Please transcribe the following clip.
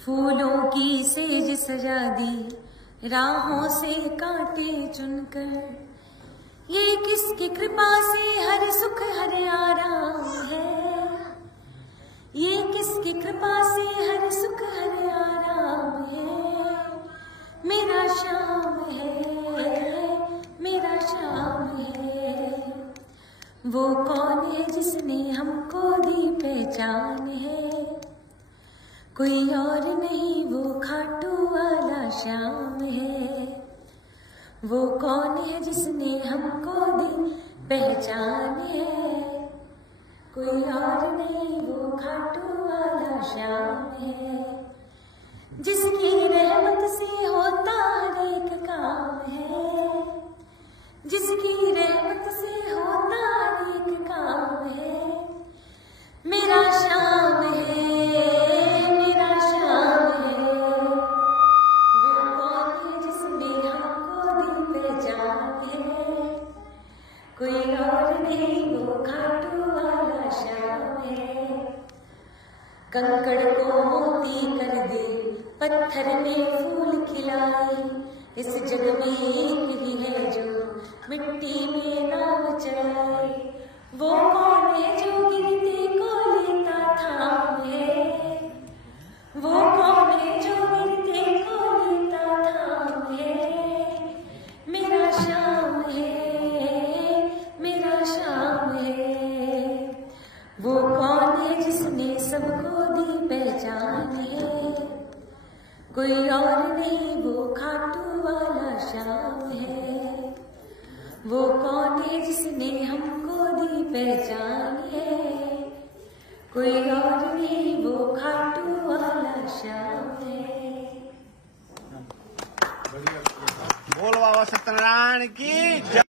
फूलों की सेज सजा दी राहों से कांटे चुनकर, ये किसकी कृपा से हर सुख हर आराम है, ये किसकी कृपा से हर सुख हर आराम है। मेरा श्याम है, मेरा श्याम है। वो कौन है जिसने हमको दी पहचान है, कोई और नहीं वो खाटू वाला श्याम है। वो कौन है जिसने हमको दी पहचान है, कोई और नहीं वो खाटू वाला श्याम है। जिसकी रहमत से होता हर एक काम है, जिसकी रहमत से होता हर एक काम है। मेरा श्याम है, मेरा श्याम है। वो कौन है जिसने हमको दी पहचान है, कोई और नहीं वो खाटू वाला श्याम है। कंकड़ को मोती कर दे, पत्थर में फूल खिलाए, इस जग में एक ही है जो मिट्टी में नाव चढ़ाए। वो कौन है जो गिरते को लेता थाम है, वो कौन है जो गिरते को लेता थाम है। मेरा श्याम है, मेरा श्याम है। वो कौन है जिसने सबको दी पहचान है, कोई और नहीं वो खाटू वाला श्याम है। वो कौन है जिसने हमको दी पहचान है, कोई और नहीं वो खाटू वाला श्याम है। बोल बाबा सत्यनारायण की।